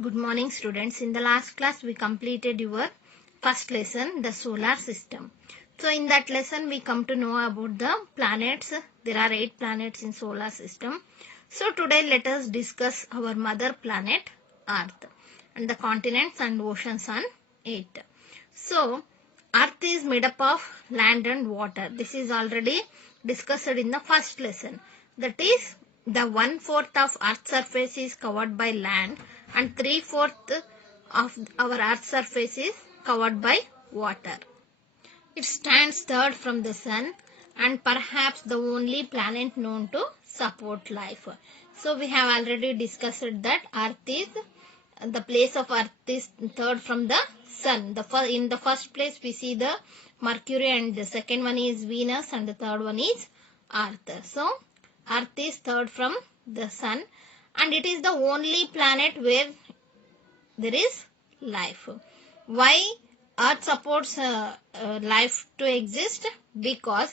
Good morning, students. In the last class, we completed your first lesson, the solar system. So, in that lesson, we come to know about the planets. There are 8 planets in solar system. So, today let us discuss our mother planet, Earth, and the continents and oceans on it. So, Earth is made up of land and water. This is already discussed in the first lesson. That is, the 1/4 of Earth's surface is covered by land and 3/4 of our Earth's surface is covered by water. It stands third from the sun and perhaps the only planet known to support life. So we have already discussed that the place of Earth is third from the sun. In the first place we see the Mercury, and the second one is Venus, and the third one is Earth. So Earth is third from the sun, and it is the only planet where there is life. Why Earth supports life to exist? Because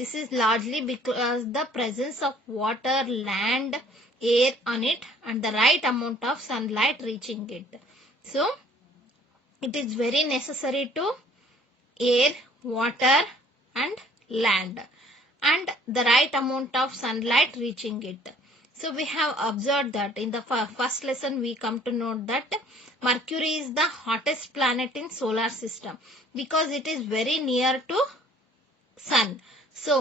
this is largely because the presence of water, land, air on it, and the right amount of sunlight reaching it. So it is very necessary to air, water, and land, and the right amount of sunlight reaching it. So we have observed that in the first lesson we come to know that Mercury is the hottest planet in solar system because it is very near to sun. So,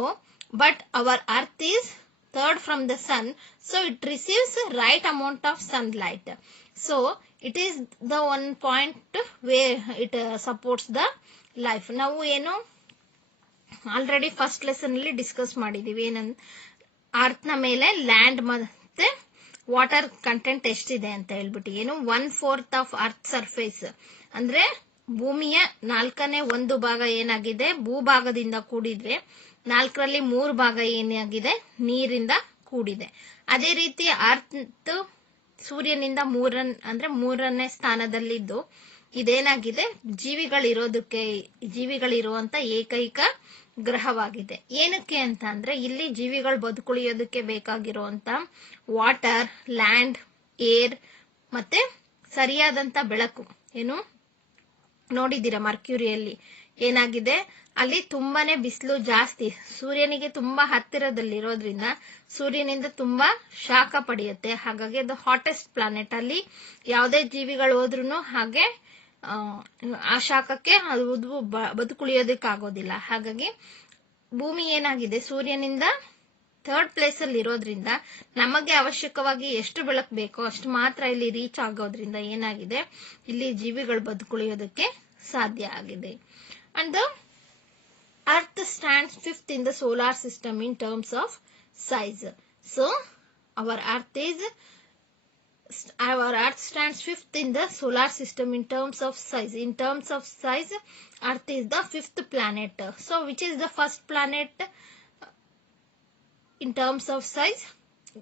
but our Earth is third from the sun, so it receives right amount of sunlight. So it is the one point where it supports the life. Now already first lesson ಅಲ್ಲಿ discuss ಮಾಡಿದೀವಿ. ಏನಂದ್ರೆ earth ನ ಮೇಲೆ land ಮತ್ತೆ water content ಎಷ್ಟಿದೆ ಅಂತ ಹೇಳ್ಬಿಟ್ಟು. 1/4 of earth surface ಅಂದ್ರೆ ಭೂಮಿಯ 1/4 ಭಾಗ ಏನಾಗಿದೆ ಭೂಭಾಗದಿಂದ ಕೂಡಿದ್ರೆ 3/4 ಭಾಗ ಏನಾಗಿದೆ ನೀರಿಂದ ಕೂಡಿದೆ. ಅದೇ ರೀತಿ ಅರ್ತ್ ಸೂರ್ಯನಿಂದ 3ನೇ ಸ್ಥಾನದಲ್ಲಿದ್ದು ಇದೇನಾಗಿದೆ ಜೀವಿಗಳಿರುವಂತ ಏಕೈಕ ಗ್ರಹವಾಗಿದೆ. ಏನಕ್ಕೆ ಅಂತ ಅಂದ್ರೆ ಇಲ್ಲಿ ಜೀವಿಗಳು ಬದುಕುಳಿಯೋದಕ್ಕೆ ಬೇಕಾಗಿರುವಂತ ವಾಟರ್, ಲ್ಯಾಂಡ್, ಏರ್ ಮತ್ತೆ ಸರಿಯಾದಂತ ಬೆಳಕು. ನೋಡಿದ್ದೀರಾ ಮರ್ಕ್ಯೂರಿಯಲ್ಲಿ ಏನಾಗಿದೆ, ಅಲ್ಲಿ ತುಂಬಾನೇ ಬಿಸಿಲು ಜಾಸ್ತಿ, ಸೂರ್ಯನಿಗೆ ತುಂಬಾ ಹತ್ತಿರದಲ್ಲಿರೋದ್ರಿಂದ ಸೂರ್ಯನಿಂದ ತುಂಬಾ ಶಾಖ ಪಡೆಯುತ್ತೆ. ಹಾಗಾಗಿ ಅದು ಹಾಟೆಸ್ಟ್ ಪ್ಲಾನೆಟ್. ಅಲ್ಲಿ ಯಾವುದೇ ಜೀವಿಗಳು ಹೋದ್ರೂ ಹಾಗೆ ಆ ಶಾಖಕ್ಕೆ ಅದು ಬದುಕುಳಿಯೋದಕ್ಕಾಗೋದಿಲ್ಲ. ಹಾಗಾಗಿ ಭೂಮಿ ಏನಾಗಿದೆ ಸೂರ್ಯನಿಂದ ಥರ್ಡ್ ಪ್ಲೇಸ್ ಅಲ್ಲಿ ಇರೋದ್ರಿಂದ ನಮಗೆ ಅವಶ್ಯಕವಾಗಿ ಎಷ್ಟು ಬೆಳಕು ಬೇಕೋ ಅಷ್ಟು ಮಾತ್ರ ಇಲ್ಲಿ ರೀಚ್ ಆಗೋದ್ರಿಂದ ಏನಾಗಿದೆ ಇಲ್ಲಿ ಜೀವಿಗಳು ಬದುಕುಳಿಯೋದಕ್ಕೆ ಸಾಧ್ಯ ಆಗಿದೆ. And the earth stands 5th in the solar system in terms of size. So our Earth stands 5th in the solar system in terms of size. In terms of size, Earth is the 5th planet. So which is the first planet in terms of size?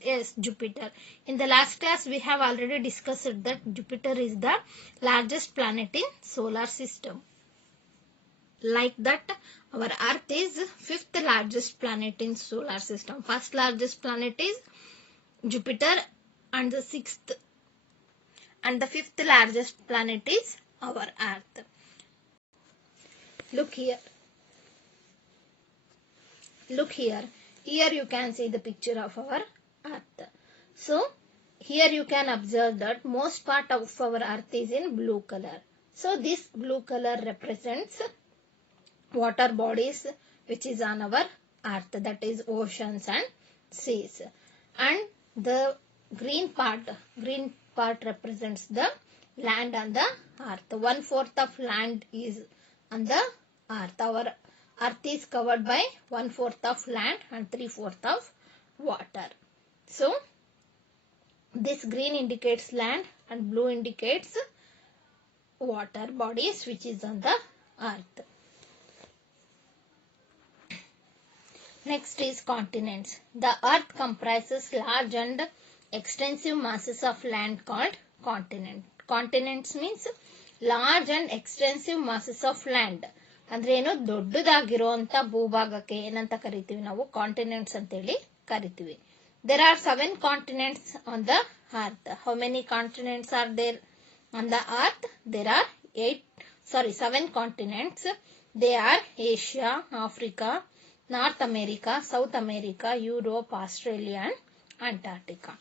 Yes, Jupiter. In the last class we have already discussed that Jupiter is the largest planet in solar system. Like that, our Earth is 5th largest planet in solar system. First largest planet is Jupiter, and the 6th and the 5th largest planet is our Earth. Look here. Here you can see the picture of our Earth. So here you can observe that most part of our Earth is in blue color. So this blue color represents water bodies which is on our Earth, that is oceans and seas. And the green part represents the land on the Earth. 1/4 of land is on the Earth. Our Earth is covered by 1/4 of land and 3/4 of water. So this green indicates land and blue indicates water bodies which is on the Earth. Next is continents. The Earth comprises large and extensive masses of land called continent. Continents means large and extensive masses of land. ಅಂದ್ರೆ ದೊಡ್ಡದಾಗಿರುವಂತ ಭೂಭಾಗಕ್ಕೆ ಏನಂತ ಕರಿತೀವಿ ನಾವು continents ಅಂತ ಹೇಳಿ ಕರಿತೀವಿ. There are 7 continents on the Earth. How many continents are there? On the earth, there are 7 continents. They are Asia, Africa, North America, South America, Europe, Australia and Antarctica.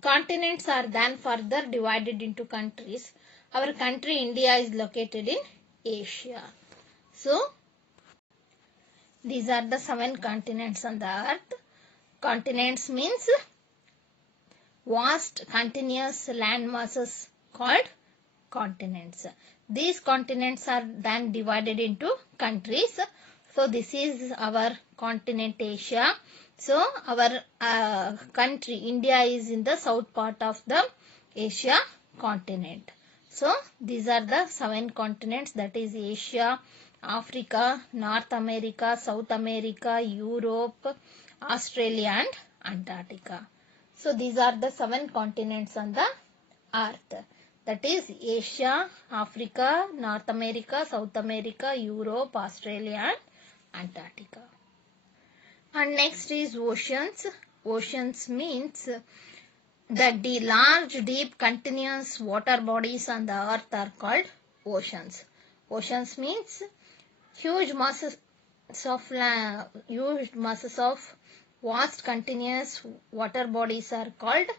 Continents are then further divided into countries. Our country India is located in Asia. So, these are the 7 continents on the earth. Continents means vast continuous land masses called continents. These continents are then divided into countries. So this is our continent Asia. So our country India is in the south part of the Asia continent. So these are the 7 continents, that is Asia, Africa, North America, South America, Europe, Australia and Antarctica. So these are the 7 continents on the earth. That is Asia, Africa, North America, South America, Europe, Australia and Antarctica. And next is oceans. Oceans means that the large, deep, continuous water bodies on the earth are called oceans. Oceans means huge masses of vast continuous water bodies are called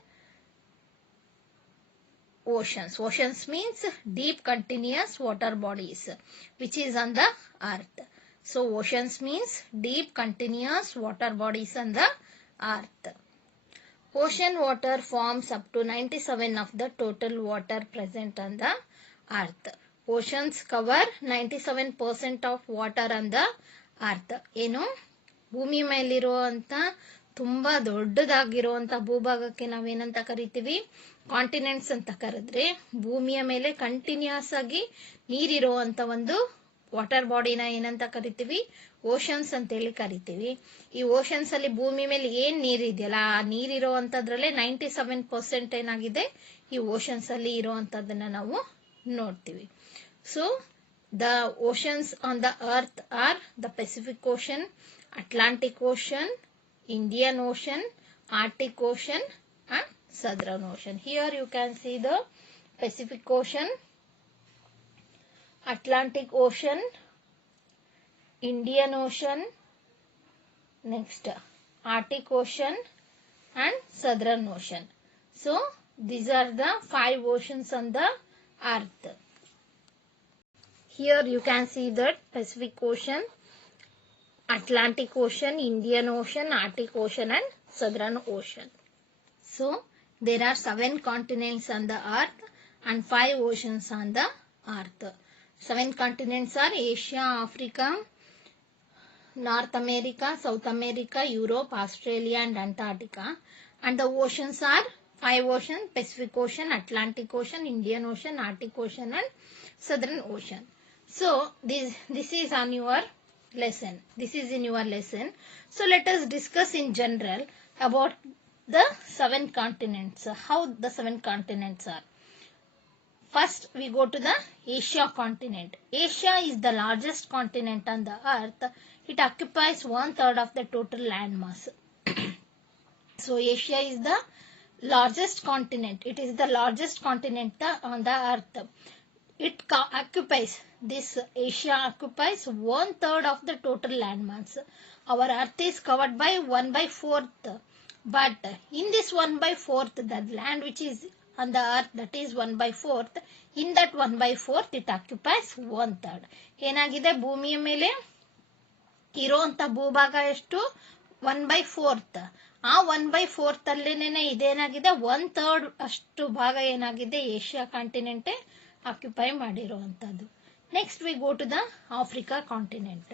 oceans. Oceans means deep continuous water bodies which is on the earth. So oceans means deep continuous water bodies on the earth. Ocean water forms up to 97% of the total water present on the earth. Oceans cover 97% of water on the earth. ಏನು ಭೂಮಿ ಮೇಲಿರುವಂತ ತುಂಬಾ ದೊಡ್ಡದಾಗಿರುವಂತ ಭೂಭಾಗಕ್ಕೆ ನಾವೇನಂತ ಕರಿತೀವಿ? Continents ಅಂತ ಕರೆದ್ರೆ, ಭೂಮಿಯ ಮೇಲೆ continuous ಆಗಿ ನೀರಿರುವಂತ ಒಂದು ವಾಟರ್ ಬಾಡಿನ ಏನಂತ ಕರಿತೀವಿ? ಓಷನ್ಸ್ ಅಂತೇಳಿ ಕರಿತೀವಿ. ಈ ಓಷನ್ಸ್ ಅಲ್ಲಿ ಭೂಮಿ ಮೇಲೆ ಏನ್ ನೀರಿದೆಯಲ್ಲ, ಆ ನೀರಿರುವಂತದ್ರಲ್ಲೇ 97% ಏನಾಗಿದೆ ಈ ಓಷನ್ಸ್ ಅಲ್ಲಿ ಇರುವಂತದನ್ನ ನಾವು ನೋಡ್ತೀವಿ. So the oceans on the earth are the Pacific Ocean, Atlantic Ocean, Indian Ocean, Arctic Ocean and Southern Ocean. Here you can see the Pacific Ocean, Atlantic Ocean, Indian Ocean, next Arctic Ocean and Southern Ocean. So these are the 5 oceans on the earth. Here you can see that Pacific Ocean, Atlantic Ocean, Indian Ocean, Arctic Ocean and Southern Ocean. So there are 7 continents on the earth and 5 oceans on the earth. 7 continents are Asia, Africa, North America, South America, Europe, Australia and Antarctica. And the oceans are 5 oceans: Pacific Ocean, Atlantic Ocean, Indian Ocean, Arctic Ocean and Southern Ocean. So this is on your lesson. This is in your lesson. So let us discuss in general about the 7 continents, how the 7 continents are. First we go to the Asia continent. Asia is the largest continent on the earth. It occupies 1/3 of the total land mass. So Asia is the largest continent. It is the largest continent on the earth. Asia occupies 1/3 of the total land mass. Our earth is covered by 1/4. But in this 1/4, the land which is on the earth, that is 1/4, in that 1/4 it occupies 1/3. ಏನಾಗಿದೆ ಭೂಮಿಯ ಮೇಲೆ ಇರುವಂತ ಭೂಭಾಗ ಎಷ್ಟು? 1/4. ಆ 1/4 ಅಲ್ಲೇನೆ ಇದೇನಾಗಿದೆ 1/3 ಅಷ್ಟು ಭಾಗ ಏನಾಗಿದೆ ಏಷ್ಯಾ ಕಾಂಟಿನೆಂಟ್ ಆಕ್ಯುಪೈ ಮಾಡಿರುವಂತದ್ದು. Next we go to the Africa continent.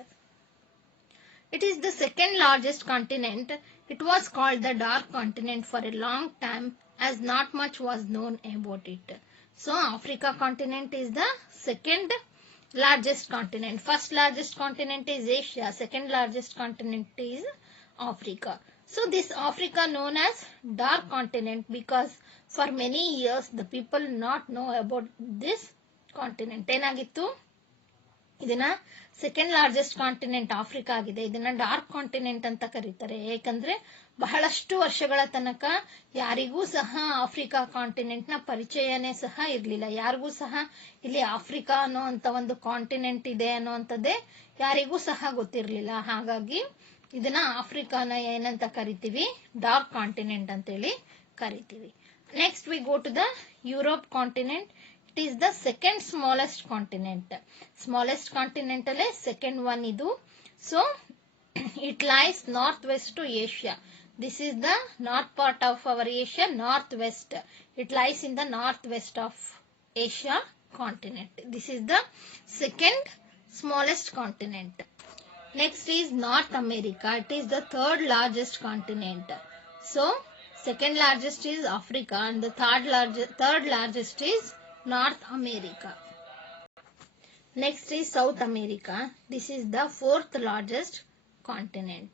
It is the second largest continent. It was called the dark continent for a long time as not much was known about it. So Africa continent is the second largest continent. First largest continent is Asia. Second largest continent is Africa. So this Africa known as dark continent because for many years the people not know about this continent. ಏನಾಗಿತ್ತು? ಇದನ್ನ second largest continent Africa ಆಗಿದೆ. ಇದನ್ನ dark continent ಅಂತ ಕರೀತಾರೆ. ಯಾಕಂದ್ರೆ ಬಹಳಷ್ಟು ವರ್ಷಗಳ ತನಕ ಯಾರಿಗೂ ಸಹ ಆಫ್ರಿಕಾ ಕಾಂಟಿನೆಂಟ್ ನ ಪರಿಚಯನೇ ಸಹ ಇರ್ಲಿಲ್ಲ. ಯಾರಿಗೂ ಸಹ ಇಲ್ಲಿ ಆಫ್ರಿಕಾ ಅನ್ನೋ ಅಂತ ಒಂದು ಕಾಂಟಿನೆಂಟ್ ಇದೆ ಅನ್ನೋಂಥದ್ದೇ ಯಾರಿಗೂ ಸಹ ಗೊತ್ತಿರ್ಲಿಲ್ಲ. ಹಾಗಾಗಿ ಇದನ್ನ ಆಫ್ರಿಕಾನ ಏನಂತ ಕರಿತೀವಿ, ಡಾರ್ಕ್ ಕಾಂಟಿನೆಂಟ್ ಅಂತೇಳಿ ಕರಿತೀವಿ. Next we go to the Europe continent. It is the second smallest continent. Smallest continent alle second one idu. So it lies northwest to Asia. This is the north part of our Asia, northwest. It lies in the northwest of Asia continent. This is the second smallest continent. Next is North America. It is the third largest continent. So second largest is Africa and the third largest is North America. Next is South America. This is the fourth largest continent.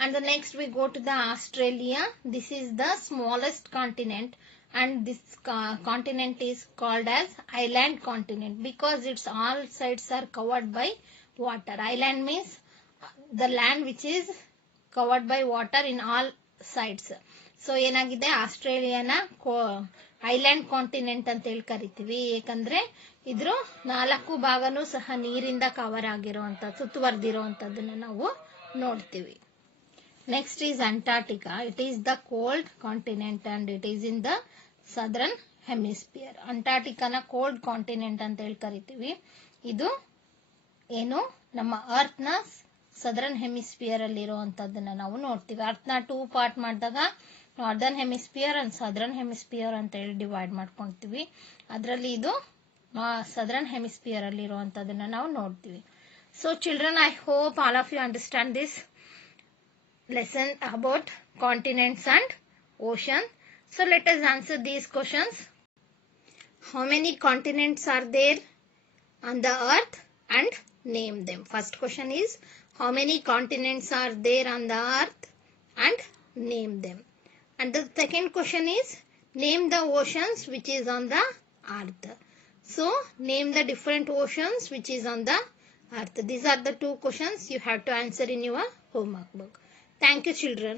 And the next we go to the Australia. This is the smallest continent and this continent is called as island continent because its all sides are covered by water. Island means the land which is covered by water in all sides. So ಏನಾಗಿದೆ, ಆಸ್ಟ್ರೇಲಿಯಾನ island continent ಅಂತ ಹೇಳಿ ಕರಿತೀವಿ. ಯಾಕಂದ್ರೆ ಇದ್ರ 4 ಭಾಗನೂ ಸಹ ನೀರಿಂದ cover ಆಗಿರುವಂತ ಸುತ್ತುವರೆದಿರುವಂತದನ್ನ ನಾವು ನೋಡ್ತೀವಿ. Next is Antarctica. It is the cold continent and it is in the southern hemisphere. ಅಂಟಾರ್ಟಿಕಾನ ಕೋಲ್ಡ್ ಕಾಂಟಿನೆಂಟ್ ಅಂತ ಹೇಳಿ ಕರಿತೀವಿ. ಇದು ಏನು ನಮ್ಮ ಅರ್ತ್ ನ ಸದರ್ನ್ ಹೆಮಿಸ್ಫಿಯರ್ ಅಲ್ಲಿ ಇರುವಂತದನ್ನ ನಾವು ನೋಡ್ತೀವಿ. ಅರ್ತ್ ನ 2 ಪಾರ್ಟ್ ಮಾಡಿದಾಗ northern hemisphere and southern hemisphere ಅಂತ ಹೇಳಿ ಡಿವೈಡ್ ಮಾಡ್ಕೊಂತೀವಿ. ಅದರಲ್ಲಿ ಇದು ಸದರ್ನ್ ಹೆಮಿಸ್ಫಿಯರ್ ಅಲ್ಲಿ ಇರುವಂತದನ್ನ ನಾವು ನೋಡ್ತೀವಿ. So children, I hope all of you understand this lesson about continents and ocean. So let us answer these questions. How many continents are there on the earth and name them? First question is, how many continents are there on the earth and name them? And the second question is, name the oceans which is on the earth. So name the different oceans which is on the earth. These are the 2 questions you have to answer in your homework book. Thank you, children.